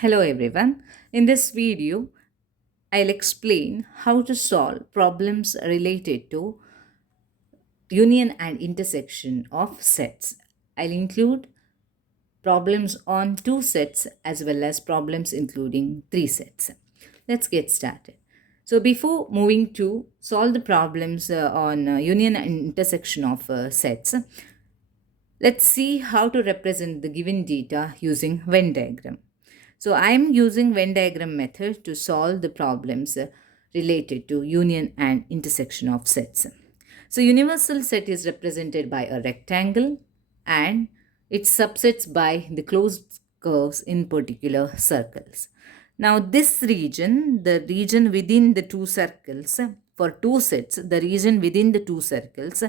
Hello everyone. In this video, I'll explain how to solve problems related to union and intersection of sets. I'll include problems on two sets as well as problems including three sets. Let's get started. So before moving to solve the problems on union and intersection of sets, let's see how to represent the given data using Venn diagram. So I'm using Venn diagram method to solve the problems related to union and intersection of sets. So universal set is represented by a rectangle and its subsets by the closed curves in particular circles. Now this region, the region within the two circles, for two sets, the region within the two circles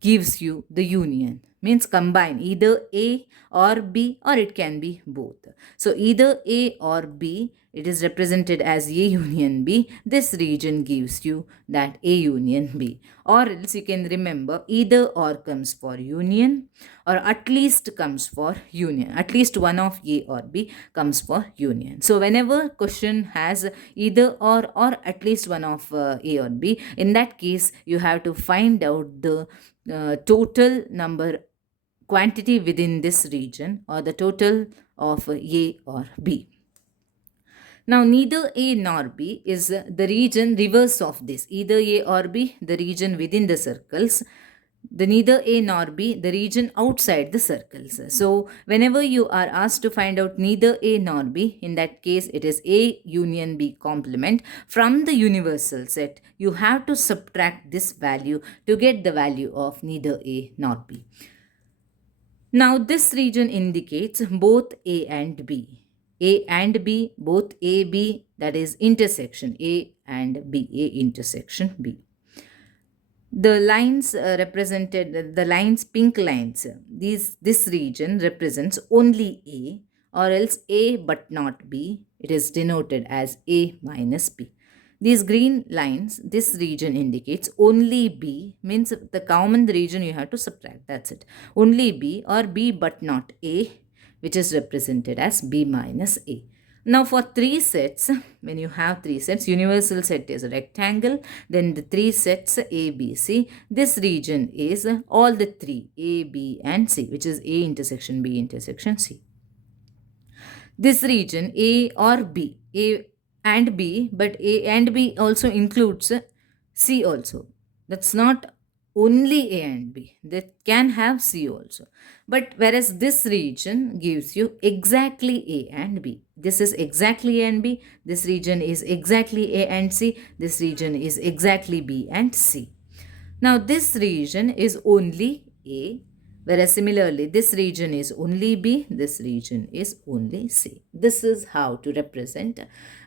gives you the union. Means combine either A or B or it can be both. So either A or B, it is represented as A union B. This region gives you that A union B. Or else you can remember either or comes for union or at least comes for union. At least one of A or B comes for union. So whenever question has either or at least one of A or B, in that case you have to find out the total number quantity within this region or the total of A or B. Now, neither A nor B is the region reverse of this. Either A or B, the region within the circles. The neither A nor B, the region outside the circles. So, whenever you are asked to find out neither A nor B, in that case, it is A union B complement from the universal set. You have to subtract this value to get the value of neither A nor B. Now, this region indicates both A and B. A and B, both A, B, that is intersection A and B, A intersection B. The lines represented, the lines, pink lines, this region represents only A or else A but not B. It is denoted as A minus B. These green lines, this region indicates only B, means the common region you have to subtract, that's it. Only B or B but not A, which is represented as B minus A. Now for three sets, when you have three sets, universal set is a rectangle, then the three sets A, B, C, this region is all the three, A, B and C, which is A intersection B intersection C. This region A or B, A and B, but A and B also includes C also. That's not only A and B, that can have C also. But whereas this region gives you exactly A and B. This is exactly A and B, this region is exactly A and C, this region is exactly B and C. Now this region is only A, whereas similarly this region is only B, this region is only C. This is how to represent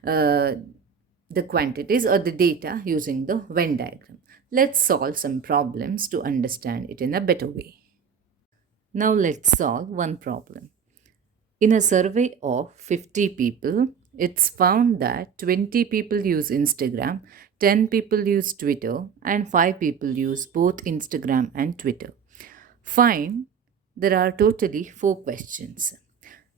the quantities or the data using the Venn diagram. Let's solve some problems to understand it in a better way. Now let's solve one problem. In a survey of 50 people, it's found that 20 people use Instagram, 10 people use Twitter, and 5 people use both Instagram and Twitter. Fine, there are totally 4 questions.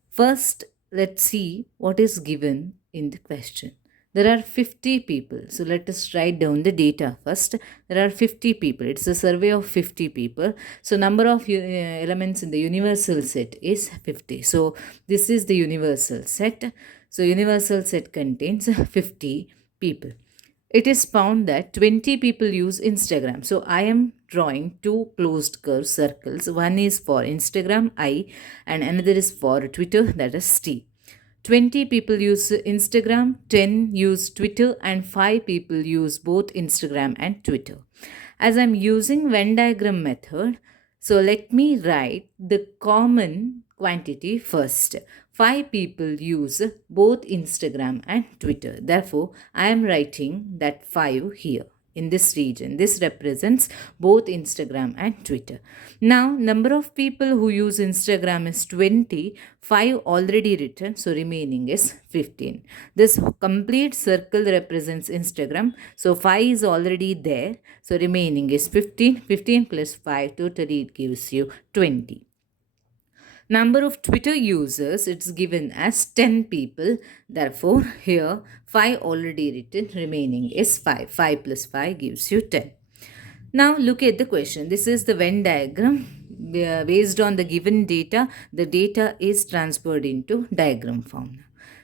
First, let's see what is given in the question. There are 50 people. So let us write down the data first. There are 50 people. It's a survey of 50 people. So number of elements in the universal set is 50. So this is the universal set. So universal set contains 50 people. It is found that 20 people use Instagram. So I am drawing two closed curve circles. One is for Instagram, I, and another is for Twitter, that is T. 20 people use Instagram, 10 use Twitter, and 5 people use both Instagram and Twitter. As I'm using Venn diagram method, so let me write the common quantity first. 5 people use both Instagram and Twitter. Therefore, I am writing that 5 here in this region. This represents both Instagram and Twitter. Now, number of people who use Instagram is 20, 5 already written, so remaining is 15. This complete circle represents Instagram, so 5 is already there, so remaining is 15. 15 plus 5, totally it gives you 20. Number of Twitter users, it's given as 10 people. Therefore, here 5 already written, remaining is 5. 5 plus 5 gives you 10. Now look at the question. This is the Venn diagram. Based on the given data, the data is transferred into diagram form.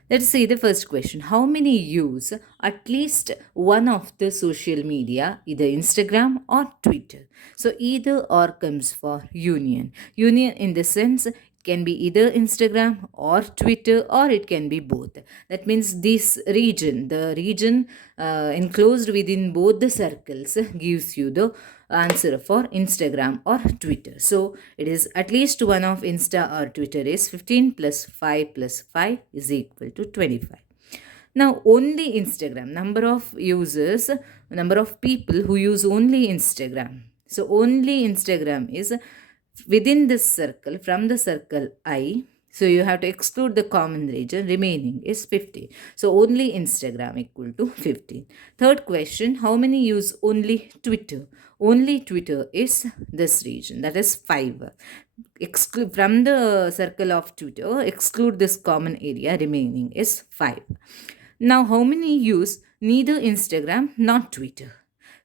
Let's see the first question. How many use at least one of the social media, either Instagram or Twitter? So either or comes for union. Union in the sense it can be either Instagram or Twitter, or it can be both. That means this region, the region enclosed within both the circles, gives you the answer for Instagram or Twitter. So it is at least one of Insta or Twitter is 15 plus 5 plus 5 is equal to 25. Now, only Instagram, number of users, number of people who use only Instagram. So, only Instagram is within this circle, from the circle I. So, you have to exclude the common region, remaining is 50. So, only Instagram equal to 15. Third question, how many use only Twitter? Only Twitter is this region, that is 5. Exclude from the circle of Twitter, exclude this common area, remaining is 5. Now, how many use neither Instagram nor Twitter?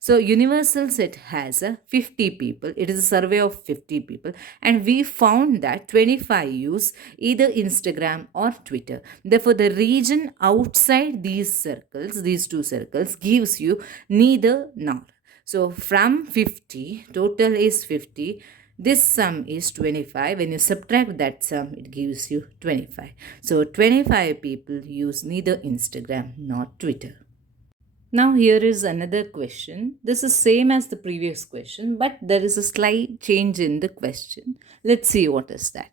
So, universal set has 50 people. It is a survey of 50 people, and we found that 25 use either Instagram or Twitter. Therefore, the region outside these circles, these two circles, gives you neither nor. So, from 50, total is 50. This sum is 25. When you subtract that sum, it gives you 25. So 25 people use neither Instagram nor Twitter. Now here is another question. This is same as the previous question, but there is a slight change in the question. Let's see what is that.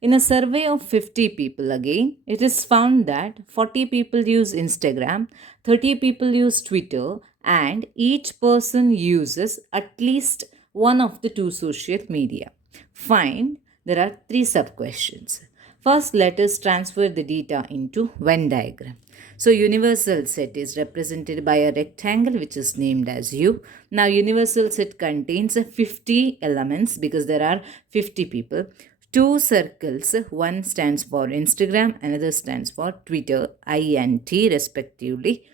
In a survey of 50 people again, it is found that 40 people use Instagram, 30 people use Twitter, and each person uses at least one of the two social media. Find, there are three sub questions. First, let us transfer the data into Venn diagram. So, universal set is represented by a rectangle which is named as U. Now, universal set contains 50 elements because there are 50 people. Two circles, one stands for Instagram, another stands for Twitter, I and T respectively.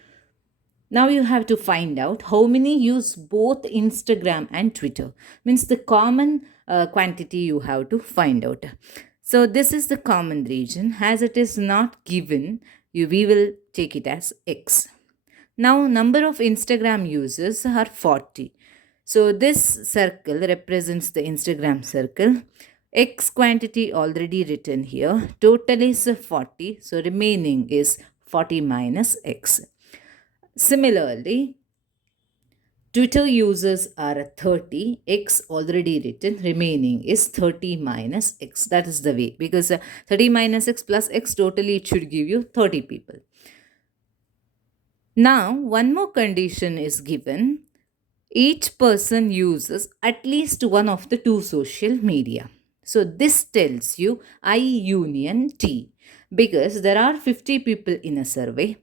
Now you have to find out how many use both Instagram and Twitter. Means the common quantity you have to find out. So this is the common region. As it is not given, we will take it as X. Now number of Instagram users are 40. So this circle represents the Instagram circle. X quantity already written here. Total is 40. So remaining is 40 minus X. Similarly, Twitter users are 30, X already written, remaining is 30 minus X. That is the way, because 30 minus X plus X, totally it should give you 30 people. Now, one more condition is given. Each person uses at least one of the two social media. So, this tells you I union T, because there are 50 people in a survey,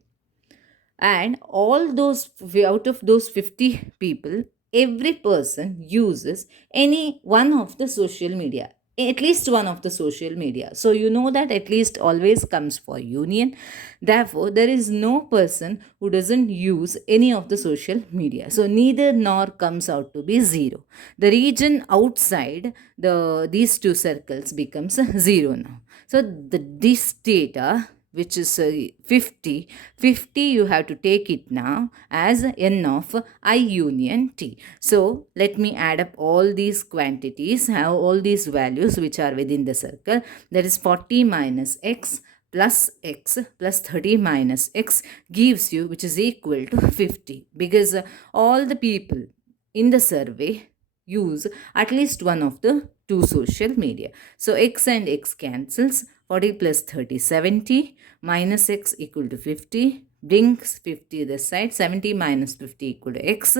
and all those, out of those 50 people, every person uses any one of the social media, at least one of the social media. So you know that at least always comes for union. Therefore there is no person who doesn't use any of the social media. So neither nor comes out to be 0. The region outside these two circles becomes 0 now. So this data, which is 50, 50 you have to take it now as n of I union t. So let me add up all these quantities, have all these values which are within the circle. That is 40 minus x plus 30 minus x gives you, which is equal to 50, because all the people in the survey use at least one of the two social media. So x and x cancels. 40 plus 30, 70, minus x equal to 50, brings 50 this side, 70 minus 50 equal to x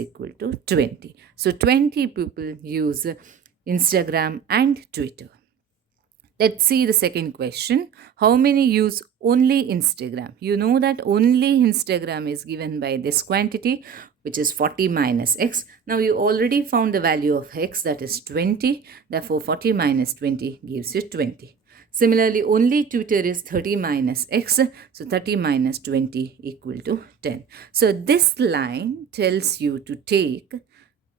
equal to 20. So 20 people use Instagram and Twitter. Let's see the second question. How many use only Instagram? You know that only Instagram is given by this quantity. which is 40 minus x. Now you already found the value of x, that is 20. Therefore, 40 minus 20 gives you 20. Similarly, only Twitter is 30 minus x. So 30 minus 20 equal to 10. So this line tells you to take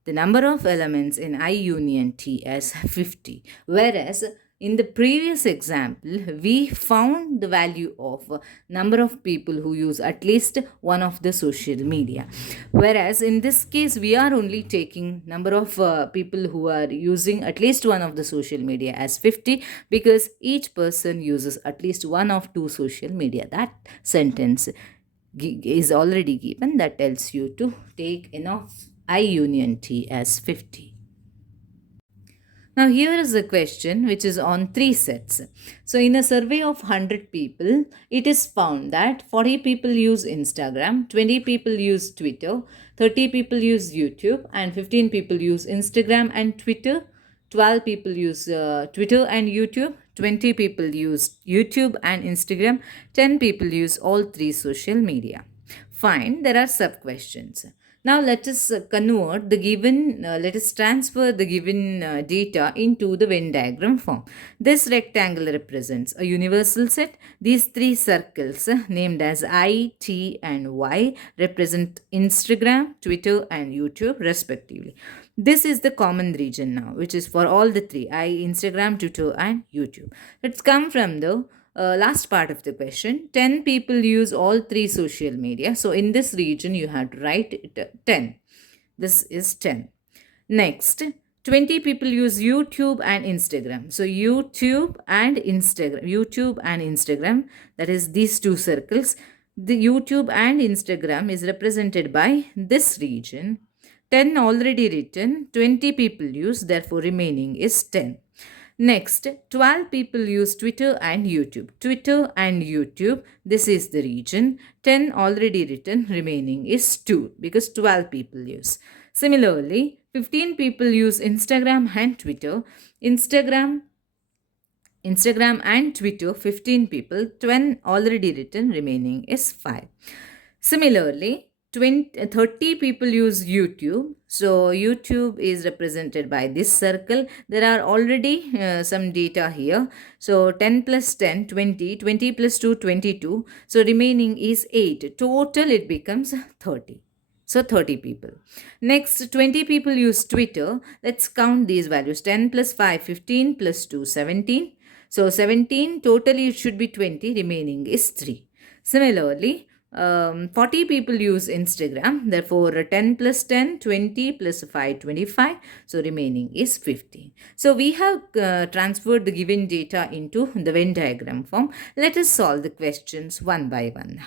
the number of elements in I union T as 50. Whereas in the previous example, we found the value of number of people who use at least one of the social media. Whereas in this case, we are only taking number of people who are using at least one of the social media as 50, because each person uses at least one of two social media. That sentence is already given, that tells you to take n of I union T as 50. Now, here is a question which is on three sets. So, in a survey of 100 people, it is found that 40 people use Instagram, 20 people use Twitter, 30 people use YouTube, and 15 people use Instagram and Twitter. 12 people use Twitter and YouTube, 20 people use YouTube and Instagram, 10 people use all three social media. Fine, there are sub questions. Now let us let us transfer the given data into the Venn diagram form. This rectangle represents a universal set. These three circles named as I, T and Y represent Instagram, Twitter and YouTube respectively. This is the common region now, which is for all the three, I, Instagram, Twitter and YouTube. Let's come from the last part of the question. 10 people use all three social media. So in this region, you have to write 10. This is 10. Next, 20 people use YouTube and Instagram. So YouTube and Instagram, that is these two circles. The YouTube and Instagram is represented by this region. 10 already written, 20 people use, therefore remaining is 10. Next, 12 people use Twitter and YouTube. Twitter and YouTube, this is the region. 10 already written, remaining is 2 because 12 people use. Similarly, 15 people use Instagram and Twitter. Instagram and Twitter, 15 people, 10 already written, remaining is 5. Similarly, 30 people use YouTube. So YouTube is represented by this circle. There are already some data here. So 10 plus 10, 20, 20 plus 2, 22. So remaining is 8. Total it becomes 30. So 30 people. Next, 20 people use Twitter. Let's count these values. 10 plus 5, 15 plus 2, 17. So 17, totally it should be 20, remaining is 3. Similarly, 40 people use Instagram. Therefore, 10 plus 10, 20 plus 5, 25. So, remaining is 15. So, we have transferred the given data into the Venn diagram form. Let us solve the questions one by one now.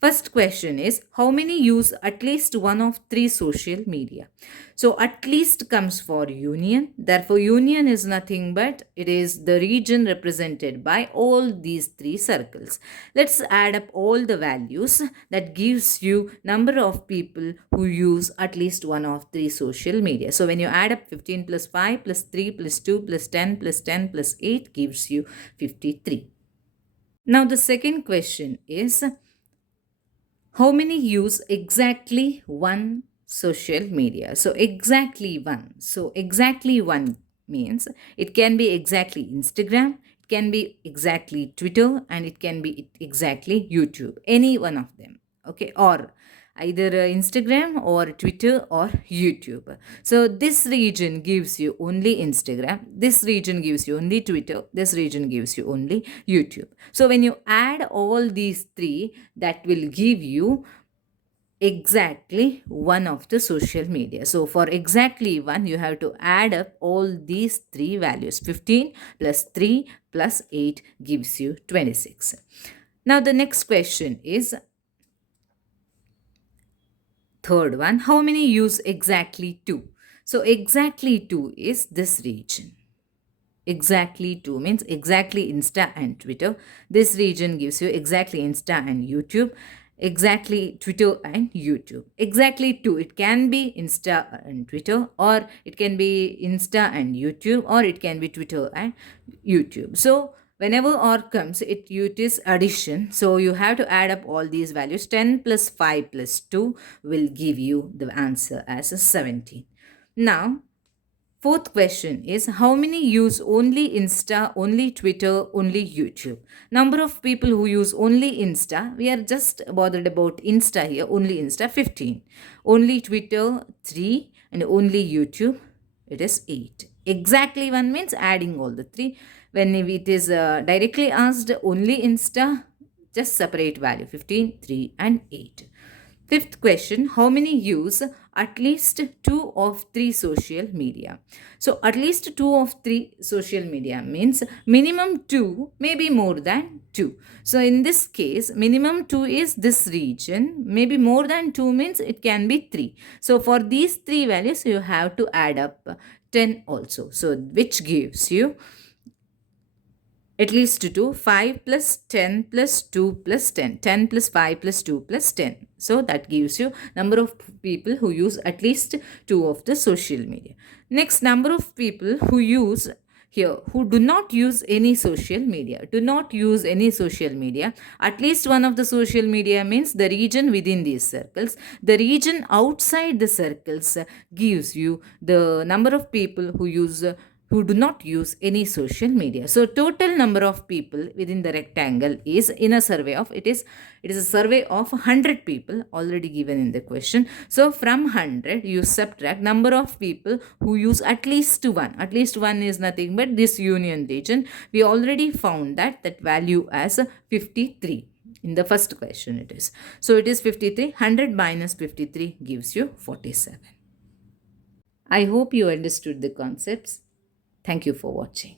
First question is, how many use at least one of three social media? So at least comes for union. Therefore, union is nothing but it is the region represented by all these three circles. Let's add up all the values. That gives you number of people who use at least one of three social media. So when you add up 15 plus 5 plus 3 plus 2 plus 10 plus 10 plus 8 gives you 53. Now the second question is, how many use exactly one social media? So exactly one. So exactly one means it can be exactly Instagram, it can be exactly Twitter, and it can be exactly YouTube. Any one of them. Okay, or either Instagram or Twitter or YouTube. So this region gives you only Instagram, this region gives you only Twitter, this region gives you only YouTube. So when you add all these three, that will give you exactly one of the social media. So for exactly one, you have to add up all these three values. 15 plus 3 plus 8 gives you 26. Now the next question is, third one, how many use exactly 2? So exactly 2 is this region. Exactly 2 means exactly Insta and Twitter. This region gives you exactly Insta and YouTube. Exactly Twitter and YouTube. Exactly 2. It can be Insta and Twitter, or it can be Insta and YouTube, or it can be Twitter and YouTube. So Whenever or comes, it is addition. So you have to add up all these values. 10 plus 5 plus 2 will give you the answer as a 17. Now, fourth question is, how many use only Insta, only Twitter, only YouTube? Number of people who use only Insta, we are just bothered about Insta here, only Insta 15. Only Twitter 3 and only YouTube it is 8. Exactly one means adding all the three. When it is directly asked only Insta, just separate value 15, 3 and 8. Fifth question, how many use at least two of three social media? So, at least two of three social media means minimum two, maybe more than two. So, in this case, minimum two is this region, maybe more than two means it can be three. So, for these three values, you have to add up 10 also. So, which gives you at least 2, 5 plus 10 plus 2 plus 10, 10 plus 5 plus 2 plus 10. So that gives you number of people who use at least two of the social media. Next, number of people who use here, who do not use any social media. Do not use any social media. At least one of the social media means the region within these circles. The region outside the circles gives you the number of people who do not use any social media. So total number of people within the rectangle is in a survey of it is a survey of 100 people already given in the question. So from 100 you subtract number of people who use at least one. At least one is nothing but this union region. We already found that value as 53. In the first question it is. So it is 53. 100 minus 53 gives you 47. I hope you understood the concepts. Thank you for watching.